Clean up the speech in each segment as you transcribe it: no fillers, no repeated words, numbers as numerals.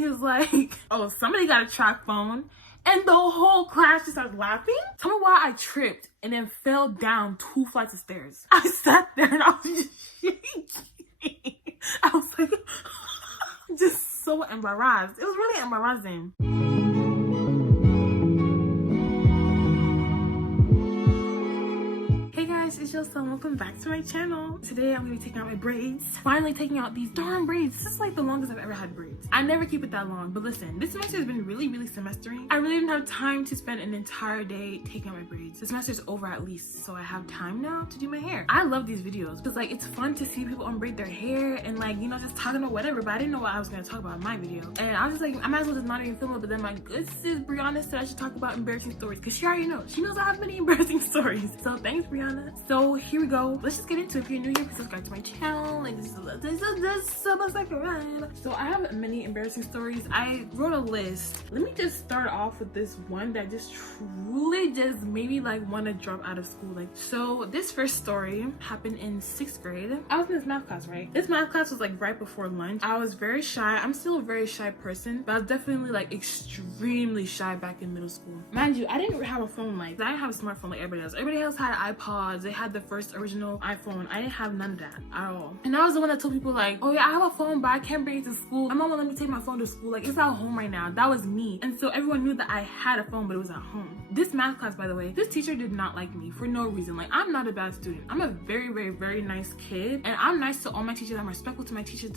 he was like, oh, somebody got a track phone. And the whole class just started laughing. Tell me why I tripped and then fell down 2 flights of stairs. I sat there and I was just shaking. I was like, just so embarrassed. It was really embarrassing. It's Joselle. Welcome back to my channel. Today I'm going to be taking out my braids. Finally taking out these darn braids. This is like the longest I've ever had braids. I never keep it that long, but listen, this semester has been really semestering. I really didn't have time to spend an entire day taking out my braids. The semester's over at least, so I have time now to do my hair. I love these videos because like it's fun to see people unbraid their hair and like, you know, just talking about whatever, but I didn't know what I was going to talk about in my video. And I was just like, I might as well just not even film it, but then my good sis Brianna said I should talk about embarrassing stories because she already knows. She knows I have many embarrassing stories. So thanks, Brianna. So here we go. Let's just get into it. If you're new here, please subscribe to my channel. Like this is so much like a ride. So I have many embarrassing stories. I wrote a list. Let me just start off with this one that just truly just made me like want to drop out of school. Like, so this first story happened in 6th grade. I was in this math class, right? This math class was like right before lunch. I was very shy. I'm still a very shy person, but I was definitely like extremely shy back in middle school. Mind you, I didn't have a phone like I didn't have a smartphone like everybody else. Everybody else had iPods. They had the first original iPhone. I didn't have none of that at all. And I was the one that told people like, oh yeah, I have a phone, but I can't bring it to school. My mom won't let me take my phone to school. Like, it's at home right now. That was me. And so everyone knew that I had a phone, but it was at home. This math class, by the way, this teacher did not like me for no reason. Like, I'm not a bad student. I'm a very nice kid. And I'm nice to all my teachers. I'm respectful to my teachers,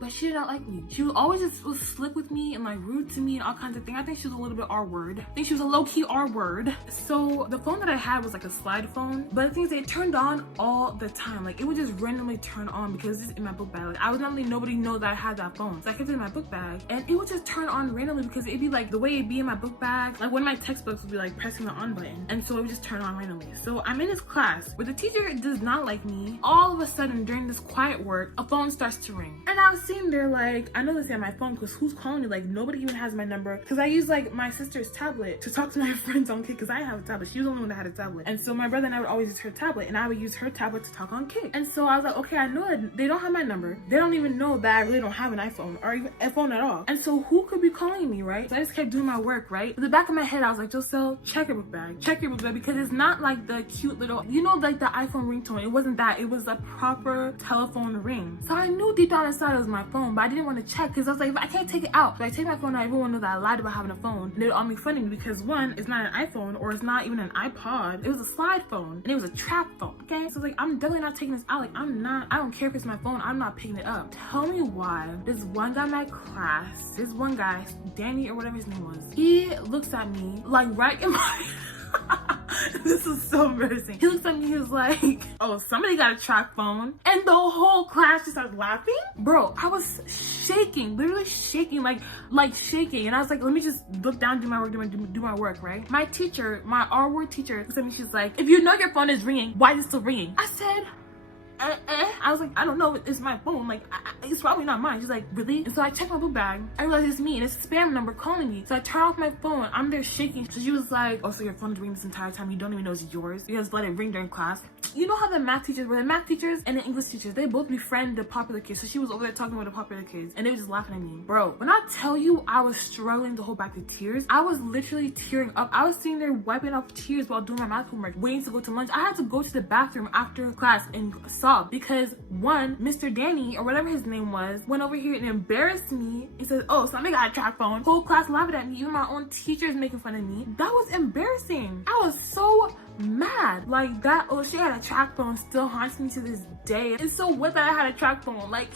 but she did not like me. She was always just was slick with me and like rude to me and all kinds of things. I think she was a little bit R-word. I think she was a low-key R-word. So the phone that I had was like a slide phone, but the thing is it turned on all the time. Like, it would just randomly turn on because it's in my book bag. Like, I was not letting nobody know that I had that phone, so I kept it in my book bag, and it would just turn on randomly because it'd be like the way it'd be in my book bag. Like, one of my textbooks would be like pressing the on button, and so it would just turn on randomly. So I'm in this class where the teacher does not like me. All of a sudden during this quiet work, a phone starts to ring, and I was sitting there like, I know this is on my phone because who's calling me? Like, nobody even has my number because I use like my sister's tablet to talk to my friends on Kik because I have a tablet. She was the only one that had a tablet, and so my brother and I would always use her tablet, and I would use her tablet to talk on Kik. And so I was like, okay, I know that they don't have my number. They don't even know that I really don't have an iPhone or even a phone at all. And so who could be calling me, right? So I just kept doing my work, right? In the back of my head, I was like, Joselle, check your book bag. Check your book bag, because it's not like the cute little, you know, like the iPhone ringtone. It wasn't that. It was a proper telephone ring. So I knew deep down inside it was my phone, but I didn't want to check because I was like, if I can't take it out, if I take my phone out, everyone knows that I lied about having a phone. And they would all make fun of me because one, it's not an iPhone or it's not even an iPod. It was a slide phone and it was a trap phone. Okay, so like, I'm definitely not taking this out. Like, I don't care if it's my phone, I'm not picking it up. Tell me why this one guy in my class, this one guy, Danny or whatever his name was, he looks at me like right in my this is so embarrassing. He looks at me, he was like, oh, somebody got a track phone. And the whole class just started laughing. Bro, I was shaking, literally shaking, like shaking. And I was like, let me just look down, do my work, right? My teacher, my R-word teacher, looks at me, she's like, if you know your phone is ringing, why is it still ringing? I said, I was like, I don't know, it's my phone, like it's probably not mine. She's like, really? And so I checked my book bag, I realized it's me and it's a spam number calling me. So I turn off my phone, I'm there shaking. So she was like, oh, so your phone is ringing this entire time, you don't even know it's yours, you just let it ring during class. You know how the math teachers were, the math teachers and the English teachers, they both befriend the popular kids. So she was over there talking with the popular kids and they were just laughing at me. Bro, when I tell you I was struggling to hold back the tears, I was literally tearing up. I was sitting there wiping off tears while doing my math homework, waiting to go to lunch. I had to go to the bathroom after class and sob because one, Mr. Danny or whatever his name was, went over here and embarrassed me. He said, oh, somebody got a track phone. Whole class laughing at me, even my own teachers making fun of me. That was embarrassing. I was so mad. Like, that, oh, she had a track phone still haunts me to this day. It's so what that I had a track phone. Like,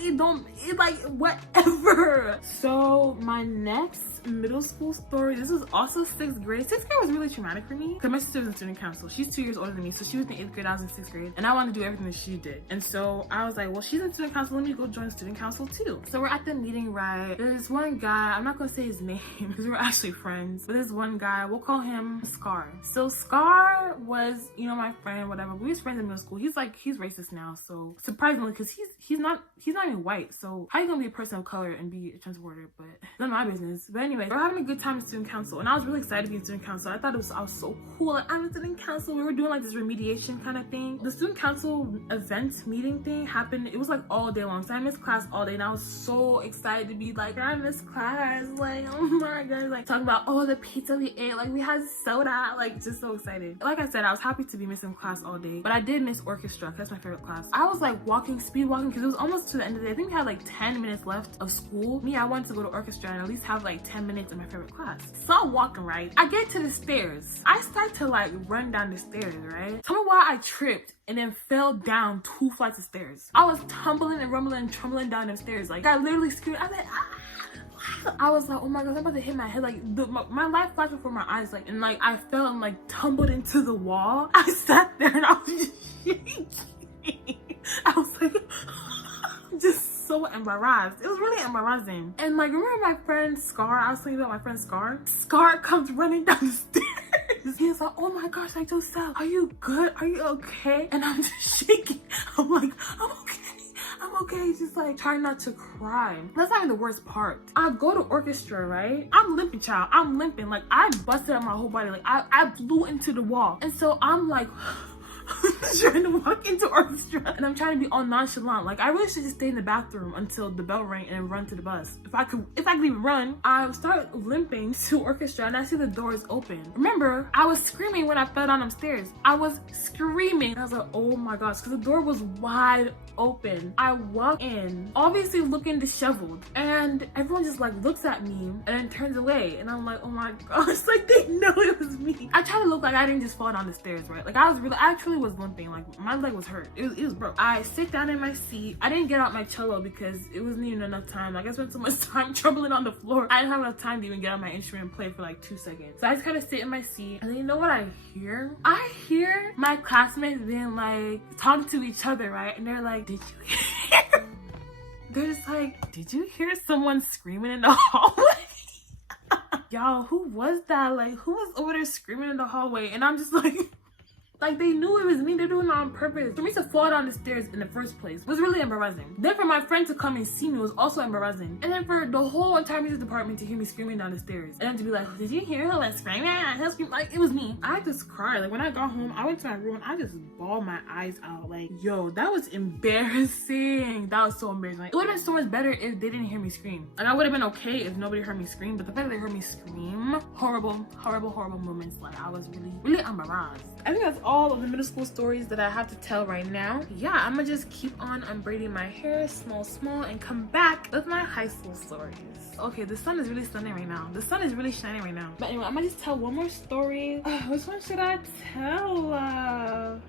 like whatever. So my next middle school story, this is also 6th grade. 6th grade was really traumatic for me because my sister was in student council. She's 2 years older than me, so she was in 8th grade, I was in 6th grade, and I wanted to do everything that she did. And so I was like, well, she's in student council, let me go join student council too. So we're at the meeting, right? There's one guy, I'm not gonna say his name because we're actually friends, but there's one guy, we'll call him Scar. So Scar was, you know, my friend, whatever. We was friends in middle school. He's racist now, so surprisingly, because he's not even white, so how you gonna be a person of color and be a trans border? But it's none of my business. But anyway, we're having a good time in student council, and I was really excited to be in student council. I thought I was so cool. Like, I'm in student council. We were doing like this remediation kind of thing. The student council event meeting thing happened. It was like all day long, so I missed class all day, and I was so excited to be like, I missed class. Like, oh my god, like talking about the pizza we ate, like we had soda, like just so excited. Like I said, I was happy to be missing class all day, but I did miss orchestra. That's my favorite class. I was like speed walking because it was almost to the end of the day. I think we had like 10 minutes left of school. I wanted to go to orchestra and at least have like 10 minutes in my favorite class. So I'm walking, right? I get to the stairs. I start to like run down the stairs, right? Tell me why I tripped and then fell down 2 flights of stairs. I was tumbling and rumbling and trembling down them stairs. Like I literally screamed. I was like, oh my god, I'm about to hit my head. Like my life flashed before my eyes. Like, and like I fell and like tumbled into the wall. I sat there and I was just shaking. I was like, just so embarrassed. It was really embarrassing. And like, remember my friend Scar? I was telling you about my friend Scar. Scar comes running down the stairs. He's like, oh my gosh, like Joselle, are you good? Are you okay? And I'm just shaking. I'm like, I'm okay. I'm okay. Just like trying not to cry. That's not even the worst part. I go to orchestra, right? I'm limping, child. I'm limping. Like I busted up my whole body. Like I flew into the wall. And so I'm like trying to walk into orchestra, and I'm trying to be all nonchalant. Like I really should just stay in the bathroom until the bell rang and run to the bus. If I could even run. I start limping to orchestra and I see the doors open. Remember, I was screaming when I fell down them stairs. I was screaming. I was like, oh my gosh, because the door was wide open. I walk in, obviously looking disheveled, and everyone just like looks at me and then turns away, and I'm like, oh my gosh, like they know it was me. I try to look like I didn't just fall down the stairs, right? Like I actually was limping. Like my leg was hurt. It was broke. I sit down in my seat. I didn't get out my cello because it wasn't even enough time. Like I spent so much time trembling on the floor. I didn't have enough time to even get out my instrument and play for like 2 seconds. So I just kind of sit in my seat, and then you know what I hear? I hear my classmates being like talking to each other, right? And they're like, did you hear? They're just like, did you hear someone screaming in the hallway? Y'all, who was that? Like, who was over there screaming in the hallway? And I'm just like they knew it was me. They're doing it on purpose. For me to fall down the stairs in the first place was really embarrassing. Then for my friend to come and see me was also embarrassing. And then for the whole entire music department to hear me screaming down the stairs, and then to be like, did you hear her like screaming? Like, it was me. I just cried. Like when I got home, I went to my room and I just bawled my eyes out. Like, yo, that was embarrassing. That was so embarrassing. Like, it would have been so much better if they didn't hear me scream. Like I would have been okay if nobody heard me scream, but the fact that they heard me scream, horrible moments. Like I was really embarrassed. I think that's all of the middle school stories that I have to tell right now. Yeah, I'm gonna just keep on unbraiding my hair small and come back with my high school stories. Okay, the sun is really stunning right now. The sun is really shining right now. But anyway, I'm gonna just tell one more story. Which one should I tell?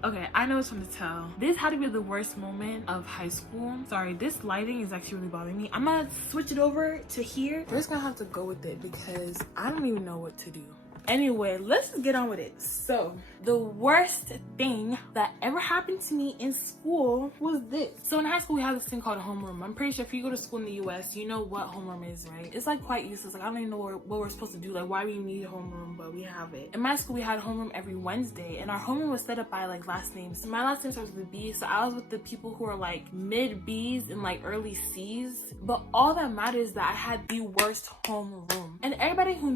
Okay, I know which one to tell. This had to be the worst moment of high school. Sorry, this lighting is actually really bothering me. I'm gonna switch it over to here. We're just gonna have to go with it because I don't even know what to do. Anyway, let's just get on with it. So the worst thing that ever happened to me in school was this. So in high school we have this thing called a homeroom. I'm pretty sure if you go to school in the US, you know what homeroom is, right? It's like quite useless. Like I don't even know what we're supposed to do, like why we need a homeroom, but we have it. In my school we had a homeroom every Wednesday, and our homeroom was set up by like last names. So my last name starts with a B, so I was with the people who are like mid B's and like early C's. But all that matters is that I had the worst homeroom, and everybody who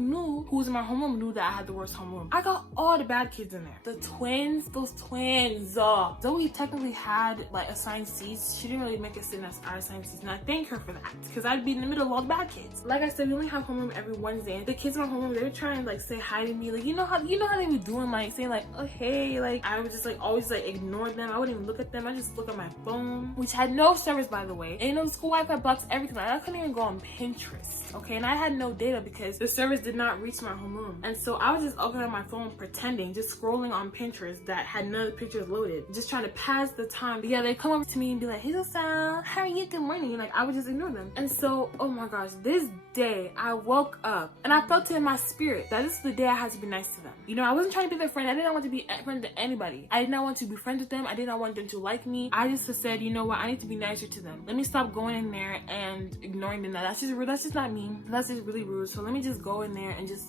was in my homeroom knew that I had the worst homeroom. I got all the bad kids in there. Those twins. Zoe technically had like assigned seats. She didn't really make us sit in our assigned seats, and I thank her for that because I'd be in the middle of all the bad kids. Like I said, we only have homeroom every Wednesday, and the kids in my homeroom, they were trying to like say hi to me, like you know how they were doing, like saying like, oh hey, like I would just like always like ignore them. I wouldn't even look at them. I just look at my phone, which had no service by the way. And you know, the school Wi-Fi blocks everything. Like, I couldn't even go on Pinterest, okay? And I had no data because the service did not reach my homeroom, and so I was just opening up my phone pretending, just scrolling on Pinterest that had none of the pictures loaded, just trying to pass the time. But yeah, they come over to me and be like, hey Joselle, how are you? Good morning. And like I would just ignore them. And so, oh my gosh, this day I woke up and I felt it in my spirit that this is the day I had to be nice to them. You know, I wasn't trying to be their friend. I did not want to be a friend to anybody. I did not want to be friends with them. I did not want them to like me. I just said, you know what, I need to be nicer to them. Let me stop going in there and ignoring them. That's just rude. That's just not me. That's just really rude. So let me just go in there and just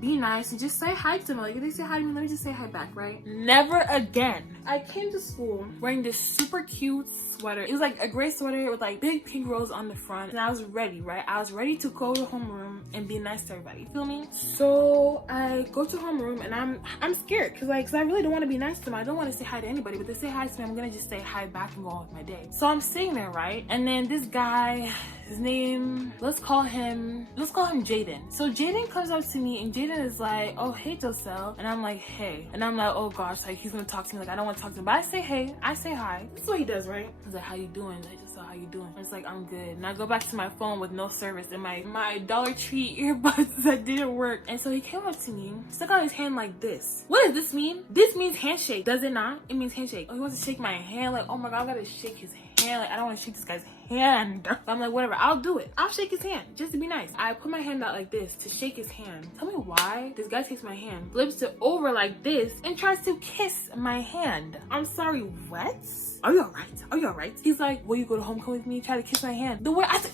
be nice nice and just say hi to them. Like, if they say hi to me, let me just say hi back, right? Never again. I came to school wearing this super cute sweater. It was like a gray sweater with like big pink rose on the front, and I was ready, right? I was ready to go to homeroom and be nice to everybody. You feel me? So I go to homeroom and I'm scared because I really don't want to be nice to them. I don't want to say hi to anybody, but they say hi to me, I'm gonna just say hi back and go on with my day. So I'm sitting there, right? And then this guy, his name, let's call him Jaden. So Jaden comes up to me and Jaden is like, oh, hey, Joselle. And I'm like, hey. And I'm like, oh gosh, like he's gonna talk to me. Like, I don't want to talk to him, but I say hey, I say hi. This is what he does, right? He's like, how you doing? Like, Joselle, how you doing? I was like, I'm good. And I go back to my phone with no service and my Dollar Tree earbuds that didn't work. And so he came up to me, stuck out his hand like this. What does this mean? This means handshake, does it not? It means handshake. Oh, he wants to shake my hand. Like, oh my God, I gotta shake his hand. Like, I don't want to shake this guy's hand. I'm like, whatever, I'll do it. I'll shake his hand just to be nice. I put my hand out like this to shake his hand. Tell me why this guy takes my hand, flips it over like this, and tries to kiss my hand. I'm sorry, what? Are you alright? Are you alright? He's like, will you go to homecoming with me? Try to kiss my hand. The way I said,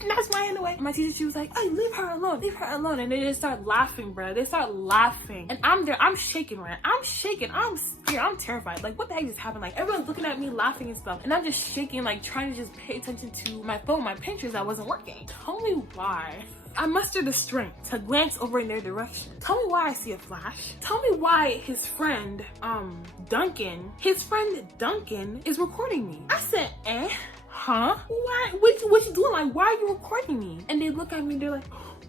snatched my hand away. And my teacher, she was like, hey, leave her alone, leave her alone. And they just start laughing, bro. They start laughing. And I'm there, I'm shaking, right? I'm shaking, I'm scared, I'm terrified. Like, what the heck just happened? Like, everyone's looking at me laughing and stuff. And I'm just shaking, like trying to just pay attention to my phone, my Pinterest that wasn't working. Tell me why. I mustered the strength to glance over in their direction. Tell me why I see a flash. Tell me why his friend, Duncan is recording me. I said, huh? Why? What you doing? Like, why are you recording me? And they look at me, they're like,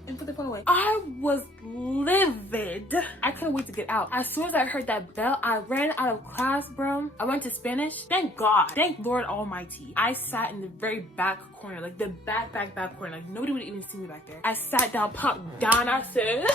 and put the phone away. I was livid. I couldn't wait to get out. As soon as I heard that bell, I ran out of class, bro. I went to Spanish. Thank God. Thank Lord Almighty. I sat in the very back corner, like the back corner. Like, nobody would even see me back there. I sat down, popped down. I said,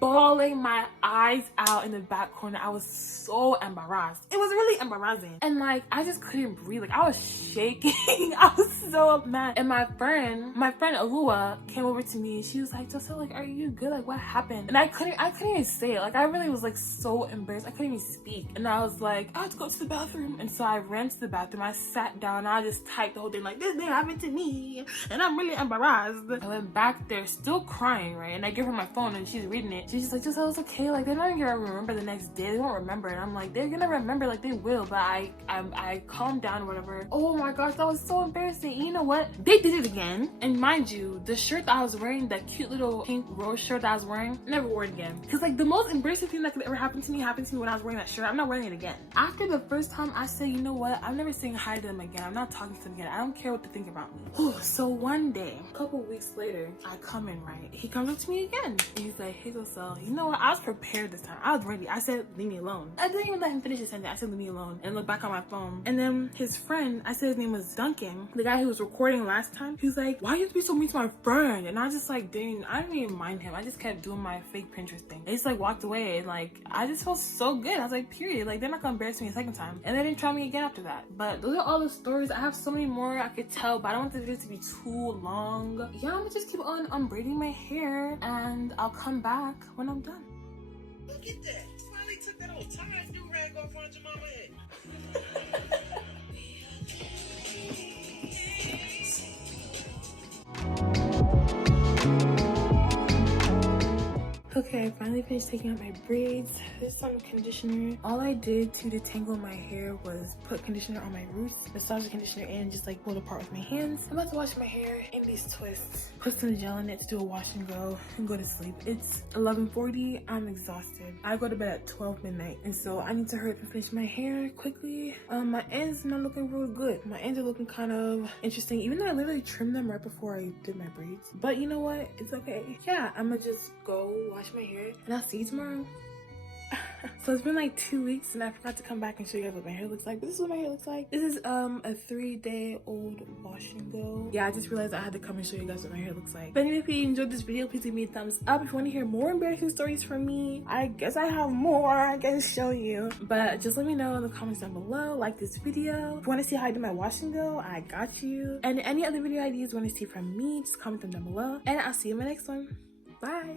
bawling my eyes out in the back corner. I was so embarrassed. It was really embarrassing. And like, I just couldn't breathe. Like, I was shaking. I was so mad. And my friend Alua came over to me. She was like, Joselle, like, are you good? Like, what happened? And I couldn't even say it. Like, I really was like so embarrassed. I couldn't even speak. And I was like, I have to go to the bathroom. And so I ran to the bathroom. I sat down and I just typed the whole thing like, this thing happened to me. And I'm really embarrassed. I went back there still crying, right? And I give her my phone and she's reading it. She's just like, Joselle, it's okay. Like, they're not gonna remember the next day. They won't remember. And I'm like, they're gonna remember. Like, they will. But I calmed down or whatever. Oh my gosh, that was so embarrassing. And you know what? They did it again. And mind you, the shirt that I was wearing, that cute little pink rose shirt that I was wearing, never wore it again. Because like, the most embarrassing thing that could ever happen to me happened to me when I was wearing that shirt. I'm not wearing it again. After the first time, I said, you know what? I'm never saying hi to them again. I'm not talking to them again. I don't care what they think about me. So one day, a couple weeks later, I come in, right? He comes up to me again. And he's like, hey, Joselle, you know what? I was prepared this time. I was ready. I said, leave me alone. I didn't even let him finish his sentence. I said, leave me alone. And look back on my phone. And then his friend, I said his name was Duncan, the guy who was recording last time, he was like, why you have to be so mean to my friend? And I just like, I didn't even mind him. I just kept doing my fake Pinterest thing. They just like walked away and like, I just felt so good. I was like, period. Like, they're not gonna embarrass me a second time. And they didn't try me again after that. But those are all the stories. I have so many more I could tell, but I don't want the video to be too long. Yeah, I'm gonna just keep on unbraiding my hair and I'll come back when I'm done. Look at that. Finally took that old tired do-rag off on your mama head. Okay, I finally finished taking out my braids. This is some conditioner. All I did to detangle my hair was put conditioner on my roots, massage the conditioner in, just like pull it apart with my hands. I'm about to wash my hair in these twists. Put some gel in it to do a wash and go to sleep. It's 11:40. I'm exhausted. I go to bed at 12 midnight, and so I need to hurry up and finish my hair quickly. My ends not looking real good. My ends are looking kind of interesting, even though I literally trimmed them right before I did my braids. But you know what? It's okay. Yeah, I'm gonna just go wash my hair and I'll see you tomorrow. So it's been like 2 weeks and I forgot to come back and show you guys what my hair looks like. But this is what my hair looks like. This is a 3-day-old wash and go. Yeah, I just realized I had to come and show you guys what my hair looks like. But anyway, if you enjoyed this video, please give me a thumbs up. If you want to hear more embarrassing stories from me, I guess I have more I can show you. But just let me know in the comments down below. Like this video. If you want to see how I do my wash and go, I got you. And any other video ideas you want to see from me, just comment them down below. And I'll see you in my next one. Bye.